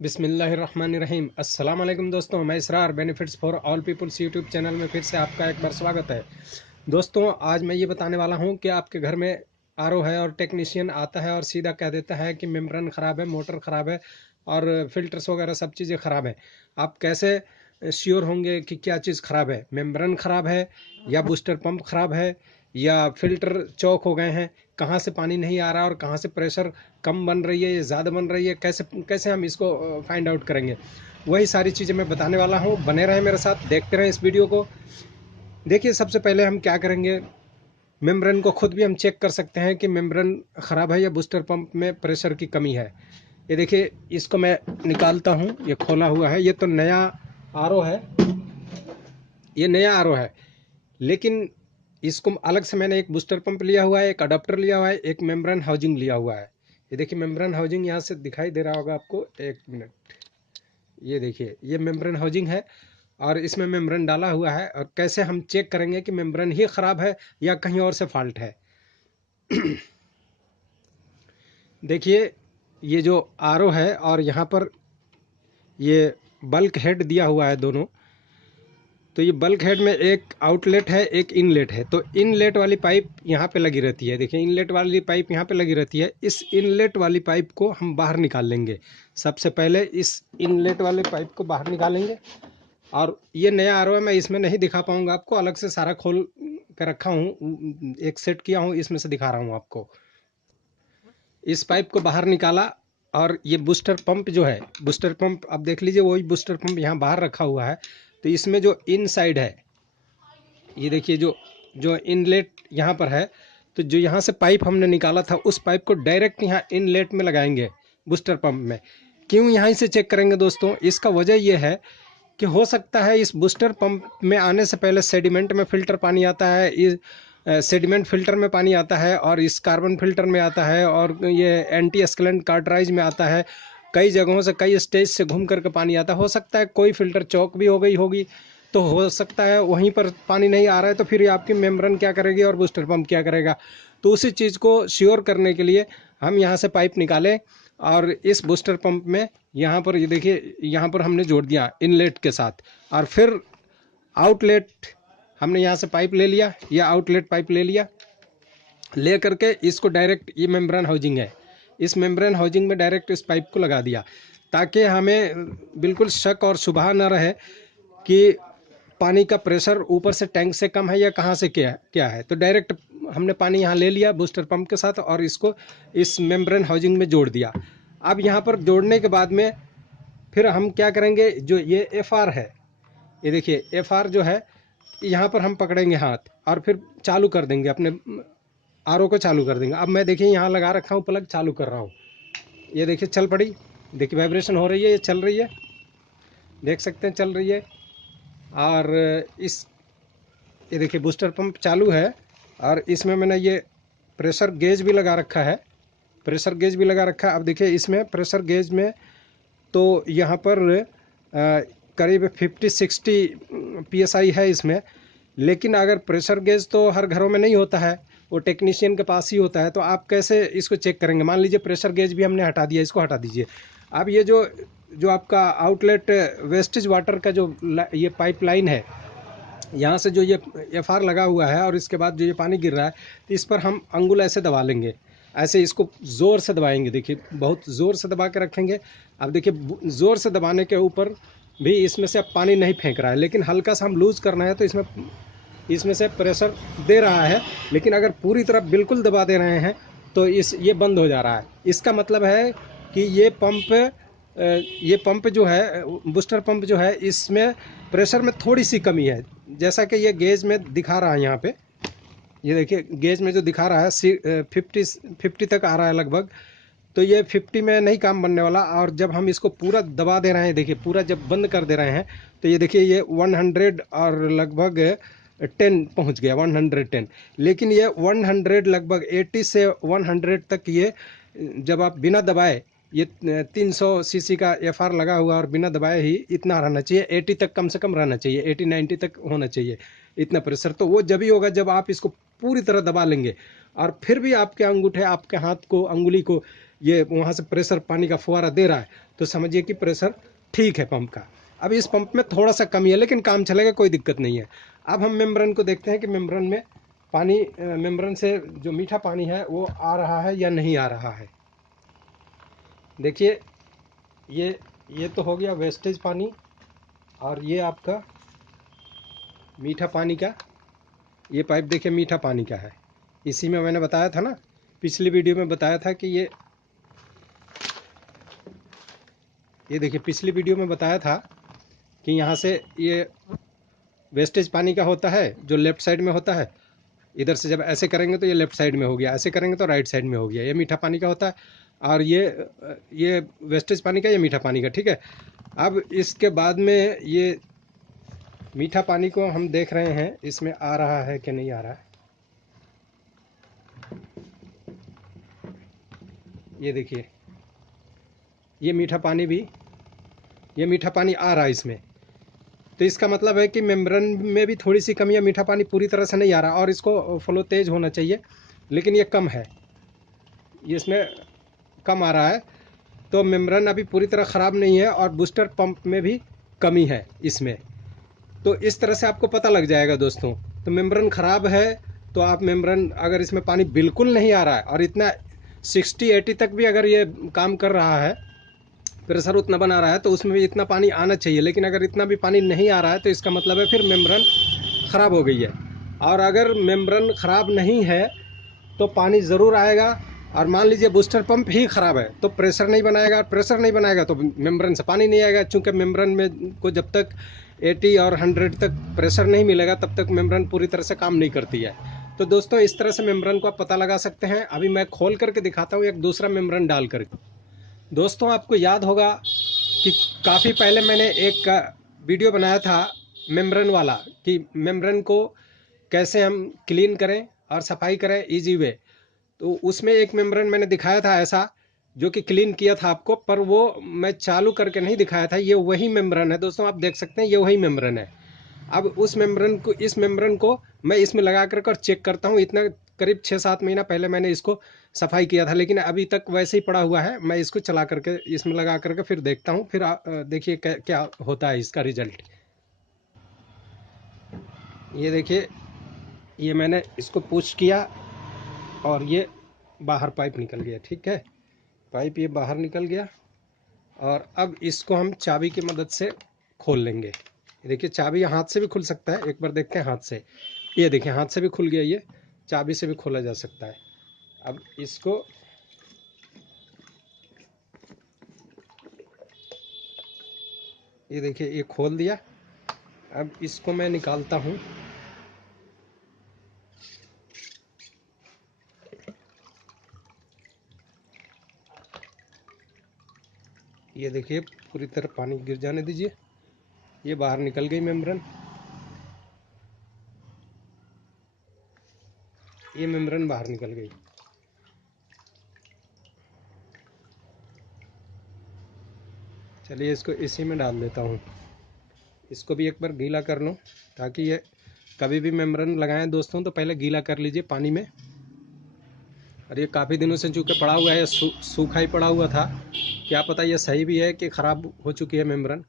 बिस्मिल्लाहिर्रहमानिर्रहीम। अस्सलाम वालेकुम दोस्तों, मैं Israr benefits for all peoples YouTube channel में फिर से आपका एक बार स्वागत है। दोस्तों, आज मैं ये बताने वाला हूँ कि आपके घर में आरओ है और टेक्नीशियन आता है और सीधा कह देता है कि मेम्ब्रेन ख़राब है, मोटर ख़राब है और फिल्टर्स वगैरह सब चीज़ें ख़राब है। आप कैसे श्योर होंगे कि क्या चीज़ ख़राब है? मेम्ब्रेन ख़राब है या बूस्टर पंप ख़राब है या फिल्टर चौक हो गए हैं? कहाँ से पानी नहीं आ रहा और कहाँ से प्रेशर कम बन रही है या ज़्यादा बन रही है? कैसे कैसे हम इसको फाइंड आउट करेंगे? वही सारी चीज़ें मैं बताने वाला हूँ। बने रहें मेरे साथ, देखते रहें इस वीडियो को। देखिए, सबसे पहले हम क्या करेंगे, मेम्ब्रेन को खुद भी हम चेक कर सकते हैं कि मेम्ब्रेन ख़राब है या बूस्टर पंप में प्रेशर की कमी है। ये देखिए, इसको मैं निकालता हूँ, ये खोला हुआ है। ये तो नया आरओ है, ये नया आरओ है, लेकिन इसको अलग से मैंने एक बूस्टर पंप लिया हुआ है, एक अडाप्टर लिया हुआ है, एक मेम्ब्रेन हाउजिंग लिया हुआ है। ये देखिए, मेम्ब्रेन हाउजिंग यहाँ से दिखाई दे रहा होगा आपको, एक मिनट। ये देखिए, ये मेम्ब्रेन हाउजिंग है और इसमें मेम्ब्रेन डाला हुआ है। और कैसे हम चेक करेंगे कि मेम्ब्रेन ही ख़राब है या कहीं और से फॉल्ट है? देखिए, ये जो आरओ है और यहाँ पर ये बल्क हेड दिया हुआ है दोनों। तो ये बल्क हेड में एक आउटलेट है, एक इनलेट है। तो इनलेट वाली पाइप यहाँ पे लगी रहती है। देखिए, इनलेट वाली पाइप यहाँ पे लगी रहती है। इस इनलेट वाली पाइप को हम बाहर निकाल लेंगे। सबसे पहले इस इनलेट वाले पाइप को बाहर निकालेंगे। और ये नया आरओ है, मैं इसमें नहीं दिखा पाऊंगा आपको, अलग से सारा खोल कर रखा हूँ, एक सेट किया हूँ, इसमें से दिखा रहा हूँ आपको। इस पाइप को बाहर निकाला और ये बूस्टर पंप जो है, बूस्टर पंप आप देख लीजिए, वही बूस्टर पंप यहाँ बाहर रखा हुआ है। तो इसमें जो इनसाइड है, ये देखिए, जो जो इनलेट यहाँ पर है, तो जो यहाँ से पाइप हमने निकाला था उस पाइप को डायरेक्ट यहाँ इनलेट में लगाएंगे, बूस्टर पंप में। क्यों यहाँ से चेक करेंगे दोस्तों? इसका वजह यह है कि हो सकता है इस बूस्टर पंप में आने से पहले सेडिमेंट में फ़िल्टर पानी आता है, इस सेडिमेंट फ़िल्टर में पानी आता है और इस कार्बन फ़िल्टर में आता है और ये एंटी एस्केलेंट कार्टराइज में आता है। कई जगहों से, कई स्टेज से घूम करके पानी आता है। हो सकता है कोई फ़िल्टर चौक भी हो गई होगी, तो हो सकता है वहीं पर पानी नहीं आ रहा है। तो फिर आपकी मेम्ब्रेन क्या करेगी और बूस्टर पंप क्या करेगा? तो उसी चीज़ को श्योर करने के लिए हम यहाँ से पाइप निकालें और इस बूस्टर पंप में यहाँ पर, ये देखिए, यहाँ पर हमने जोड़ दिया इनलेट के साथ। और फिर आउटलेट हमने यहाँ से पाइप ले लिया, या आउटलेट पाइप ले लिया, ले करके इसको डायरेक्ट, ये मेम्ब्रेन हाउजिंग है, इस मेम्ब्रेन हाउजिंग में डायरेक्ट इस पाइप को लगा दिया, ताकि हमें बिल्कुल शक और शुबहा न रहे कि पानी का प्रेशर ऊपर से टैंक से कम है या कहाँ से क्या क्या है। तो डायरेक्ट हमने पानी यहाँ ले लिया बूस्टर पंप के साथ और इसको इस मेम्ब्रेन हाउजिंग में जोड़ दिया। अब यहाँ पर जोड़ने के बाद में फिर हम क्या करेंगे, जो ये एफ आर है, ये देखिए एफ आर जो है, यहाँ पर हम पकड़ेंगे हाथ और फिर चालू कर देंगे, अपने आर ओ को चालू कर देंगे। अब मैं देखिए यहाँ लगा रखा हूँ, प्लग चालू कर रहा हूँ, ये देखिए चल पड़ी। देखिए वाइब्रेशन हो रही है, ये चल रही है, देख सकते हैं चल रही है। और इस, ये देखिए बूस्टर पंप चालू है और इसमें मैंने ये प्रेशर गेज भी लगा रखा है, प्रेशर गेज भी लगा रखा है। अब देखिए इसमें प्रेशर गेज में तो यहाँ पर करीब 50-60 PSI है इसमें। लेकिन अगर प्रेशर गेज तो हर घरों में नहीं होता है, वो टेक्नीशियन के पास ही होता है। तो आप कैसे इसको चेक करेंगे? मान लीजिए प्रेशर गेज भी हमने हटा दिया, इसको हटा दीजिए। अब ये जो जो आपका आउटलेट वेस्टेज वाटर का जो ये पाइपलाइन है, यहाँ से जो ये एफ आर लगा हुआ है और इसके बाद जो ये पानी गिर रहा है, तो इस पर हम अंगुल ऐसे दबा लेंगे, ऐसे इसको ज़ोर से दबाएंगे। देखिए, बहुत ज़ोर से दबा के रखेंगे। अब देखिए, ज़ोर से दबाने के ऊपर भी इसमें से अब पानी नहीं फेंक रहा है, लेकिन हल्का सा हम लूज़ करना है तो इसमें इसमें से प्रेशर दे रहा है। लेकिन अगर पूरी तरह बिल्कुल दबा दे रहे हैं तो ये बंद हो जा रहा है। इसका मतलब है कि ये पंप जो है, बूस्टर पंप जो है, इसमें प्रेशर में थोड़ी सी कमी है। जैसा कि ये गेज में दिखा रहा है, यहाँ पे ये देखिए गेज में जो दिखा रहा है 50 तक आ रहा है लगभग। तो ये 50 में नहीं काम बनने वाला। और जब हम इसको पूरा दबा दे रहे हैं, देखिए पूरा जब बंद कर दे रहे हैं, तो ये देखिए ये 100 और लगभग 10 पहुंच गया, 110। लेकिन ये 100 लगभग 80 से 100 तक, ये जब आप बिना दबाए, ये 300 सीसी का एफ आर लगा हुआ और बिना दबाए ही इतना रहना चाहिए, 80 तक कम से कम रहना चाहिए, 80-90 तक होना चाहिए इतना प्रेशर। तो वो जब ही होगा जब आप इसको पूरी तरह दबा लेंगे और फिर भी आपके अंगूठे, आपके हाथ को, अंगुली को ये वहाँ से प्रेशर पानी का फुहारा दे रहा है, तो समझिए कि प्रेशर ठीक है पंप का। अब इस पंप में थोड़ा सा कमी है लेकिन काम चलेगा, कोई दिक्कत नहीं है। अब हम मेम्ब्रेन को देखते हैं कि मेम्ब्रेन में पानी, मेम्ब्रेन से जो मीठा पानी है वो आ रहा है या नहीं आ रहा है। देखिए ये तो हो गया वेस्टेज पानी, और ये आपका मीठा पानी का ये पाइप देखिए मीठा पानी का है। इसी में मैंने बताया था ना, पिछली वीडियो में बताया था कि ये देखिए पिछली वीडियो में बताया था कि यहाँ से ये वेस्टेज पानी का होता है जो लेफ़्ट साइड में होता है। इधर से जब ऐसे करेंगे तो ये लेफ़्ट साइड में हो गया, ऐसे करेंगे तो राइट साइड में हो गया। ये मीठा पानी का होता है और ये वेस्टेज पानी का, ये मीठा पानी का, ठीक है। अब इसके बाद में ये मीठा पानी को हम देख रहे हैं इसमें आ रहा है कि नहीं आ रहा है। ये देखिए ये मीठा पानी आ रहा है इसमें। तो इसका मतलब है कि मेम्ब्रेन में भी थोड़ी सी कमी है, मीठा पानी पूरी तरह से नहीं आ रहा, और इसको फ्लो तेज होना चाहिए लेकिन ये कम है, ये इसमें कम आ रहा है। तो मेम्ब्रेन अभी पूरी तरह ख़राब नहीं है और बूस्टर पंप में भी कमी है इसमें। तो इस तरह से आपको पता लग जाएगा दोस्तों। तो मेम्ब्रेन ख़राब है तो आप मेम्ब्रेन, अगर इसमें पानी बिल्कुल नहीं आ रहा है और इतना 60-80 तक भी अगर ये काम कर रहा है, प्रेशर उतना बना रहा है, तो उसमें भी इतना पानी आना चाहिए। लेकिन अगर इतना भी पानी नहीं आ रहा है तो इसका मतलब है फिर मेम्ब्रेन ख़राब हो गई है। और अगर मेम्ब्रेन ख़राब नहीं है तो पानी ज़रूर आएगा। और मान लीजिए बूस्टर पंप ही ख़राब है तो प्रेशर नहीं बनाएगा, प्रेशर नहीं बनाएगा तो मेम्ब्रेन से पानी नहीं आएगा। चूँकि मेम्ब्रेन में को जब तक 80 और 100 तक प्रेशर नहीं मिलेगा तब तक मेम्ब्रेन पूरी तरह से काम नहीं करती है। तो दोस्तों इस तरह से मेम्ब्रेन को आप पता लगा सकते हैं। अभी मैं खोल करके दिखाता हूँ एक दूसरा मेम्ब्रेन डाल करके। दोस्तों आपको याद होगा कि काफ़ी पहले मैंने एक वीडियो बनाया था मेम्ब्रेन वाला, कि मेम्ब्रेन को कैसे हम क्लीन करें और सफाई करें इजी वे। तो उसमें एक मेम्ब्रेन मैंने दिखाया था ऐसा, जो कि क्लीन किया था आपको, पर वो मैं चालू करके नहीं दिखाया था। ये वही मेम्ब्रेन है दोस्तों, आप देख सकते हैं ये वही मेम्ब्रेन है। अब इस मेम्ब्रेन को मैं इसमें लगा कर चेक करता हूँ। इतना करीब 6-7 महीना पहले मैंने इसको सफाई किया था लेकिन अभी तक वैसे ही पड़ा हुआ है। मैं इसको चला करके इसमें लगा करके फिर देखता हूँ, फिर देखिए क्या होता है इसका रिजल्ट। ये देखिए ये मैंने इसको पुश किया और ये बाहर पाइप निकल गया, ठीक है। पाइप ये बाहर निकल गया और अब इसको हम चाबी की मदद से खोल लेंगे। देखिए चाबी हाथ से भी खुल सकता है, एक बार देखते हैं हाथ से। ये देखिए हाथ से भी खुल गया, ये चाबी से भी खोला जा सकता है। अब इसको ये देखिए ये खोल दिया। अब इसको मैं निकालता हूँ। ये देखिए पूरी तरह पानी गिर जाने दीजिए। ये बाहर निकल गई मेम्ब्रेन, ये मेम्ब्रेन बाहर निकल गई। चलिए इसको इसी में डाल देता हूँ। इसको भी एक बार गीला कर लूँ, ताकि ये कभी भी मेम्ब्रेन लगाएं दोस्तों तो पहले गीला कर लीजिए पानी में। और ये काफ़ी दिनों से चूँकि पड़ा हुआ है, सूखा ही पड़ा हुआ था, क्या पता ये सही भी है कि ख़राब हो चुकी है मेम्ब्रेन।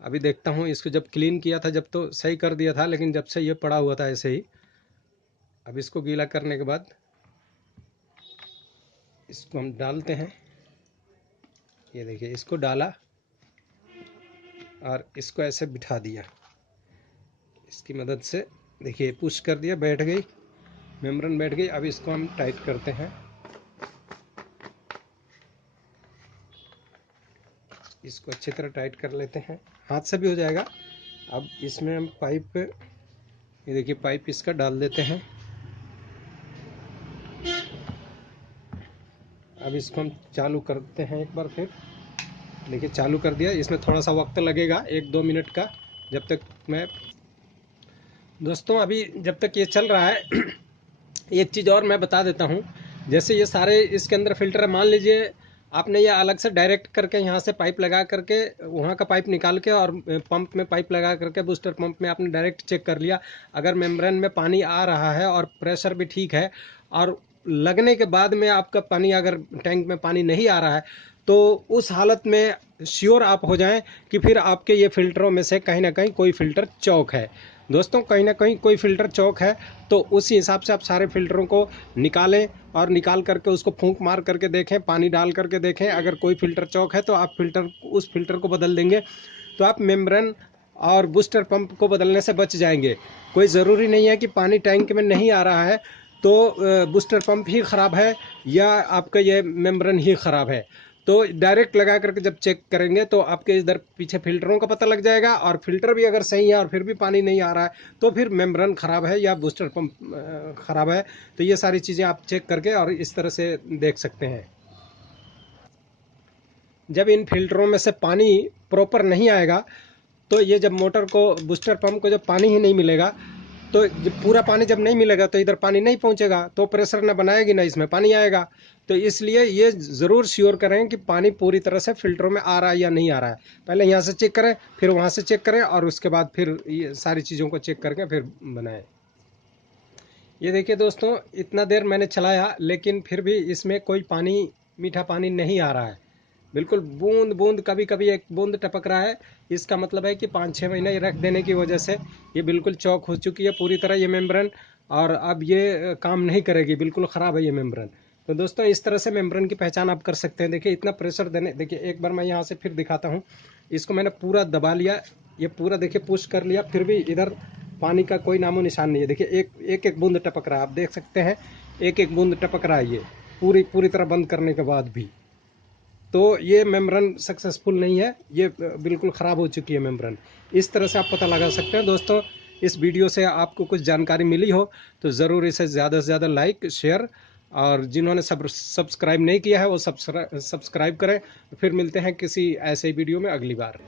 अभी देखता हूँ। इसको जब क्लीन किया था जब तो सही कर दिया था, लेकिन जब से ये पड़ा हुआ था ऐसे ही। अब इसको गीला करने के बाद इसको हम डालते हैं। ये देखिए इसको डाला और इसको ऐसे बिठा दिया इसकी मदद से। देखिए पुश कर दिया, बैठ गई मेम्ब्रेन, बैठ गई। अब इसको हम टाइट करते हैं। इसको अच्छी तरह टाइट कर लेते हैं, हाथ से भी हो जाएगा। अब इसमें हम पाइप, ये देखिए पाइप इसका डाल देते हैं। अब इसको हम चालू करते हैं एक बार फिर। देखिए चालू कर दिया। इसमें थोड़ा सा वक्त लगेगा 1-2 मिनट का, जब तक मैं दोस्तों अभी जब तक ये चल रहा है एक चीज़ और मैं बता देता हूँ। जैसे ये सारे इसके अंदर फिल्टर है, मान लीजिए आपने ये अलग से डायरेक्ट करके यहाँ से पाइप लगा करके वहाँ का पाइप निकाल के और पंप में पाइप लगा करके बूस्टर पंप में आपने डायरेक्ट चेक कर लिया। अगर मेम्ब्रेन में पानी आ रहा है और प्रेशर भी ठीक है, और लगने के बाद में आपका पानी, अगर टैंक में पानी नहीं आ रहा है, तो उस हालत में श्योर आप हो जाएं कि फिर आपके ये फ़िल्टरों में से कहीं ना कहीं कोई फ़िल्टर चौक है। दोस्तों कहीं ना कहीं कोई फ़िल्टर चौक है तो उसी हिसाब से आप सारे फ़िल्टरों को निकालें और निकाल करके उसको फूंक मार करके देखें, पानी डाल करके देखें। अगर कोई फ़िल्टर चौक है तो आप उस फ़िल्टर को बदल देंगे तो आप मेम्ब्रेन और बूस्टर पंप को बदलने से बच जाएंगे। कोई ज़रूरी नहीं है कि पानी टैंक में नहीं आ रहा है तो बूस्टर पंप ही ख़राब है या आपका ये मेम्ब्रेन ही ख़राब है। तो डायरेक्ट लगा करके जब चेक करेंगे तो आपके इधर पीछे फ़िल्टरों का पता लग जाएगा, और फिल्टर भी अगर सही है और फिर भी पानी नहीं आ रहा है तो फिर मेम्ब्रेन ख़राब है या बूस्टर पंप ख़राब है। तो ये सारी चीज़ें आप चेक करके और इस तरह से देख सकते हैं। जब इन फिल्टरों में से पानी प्रॉपर नहीं आएगा तो ये जब मोटर को बूस्टर पंप को जब पानी ही नहीं मिलेगा तो जब पूरा पानी जब नहीं मिलेगा तो इधर पानी नहीं पहुंचेगा, तो प्रेशर ना बनाएगी ना इसमें पानी आएगा। तो इसलिए ये ज़रूर श्योर करें कि पानी पूरी तरह से फिल्टरों में आ रहा है या नहीं आ रहा है। पहले यहाँ से चेक करें, फिर वहाँ से चेक करें, और उसके बाद फिर ये सारी चीज़ों को चेक करके फिर बनाएं। ये देखिए दोस्तों, इतना देर मैंने चलाया लेकिन फिर भी इसमें कोई पानी, मीठा पानी नहीं आ रहा है। बिल्कुल बूंद बूंद, कभी कभी एक बूंद टपक रहा है। इसका मतलब है कि 5-6 महीने रख देने की वजह से ये बिल्कुल चौक हो चुकी है पूरी तरह ये मेम्ब्रेन, और अब ये काम नहीं करेगी, बिल्कुल ख़राब है ये मेम्ब्रेन। तो दोस्तों इस तरह से मेम्ब्रेन की पहचान आप कर सकते हैं। देखिए इतना प्रेशर देने, देखिए एक बार मैं यहाँ से फिर दिखाता हूँ। इसको मैंने पूरा दबा लिया, ये पूरा देखिए पुश कर लिया, फिर भी इधर पानी का कोई नामो निशान नहीं है। देखिए एक एक बूंद टपक रहा है, आप देख सकते हैं, एक एक बूंद टपक रहा है ये पूरी तरह बंद करने के बाद भी। तो ये मेम्ब्रेन सक्सेसफुल नहीं है, ये बिल्कुल ख़राब हो चुकी है मेम्ब्रेन। इस तरह से आप पता लगा सकते हैं। दोस्तों इस वीडियो से आपको कुछ जानकारी मिली हो तो ज़रूर इसे ज़्यादा से ज़्यादा लाइक शेयर, और जिन्होंने सब्सक्राइब नहीं किया है वो सब्सक्राइब करें। फिर मिलते हैं किसी ऐसे वीडियो में अगली बार।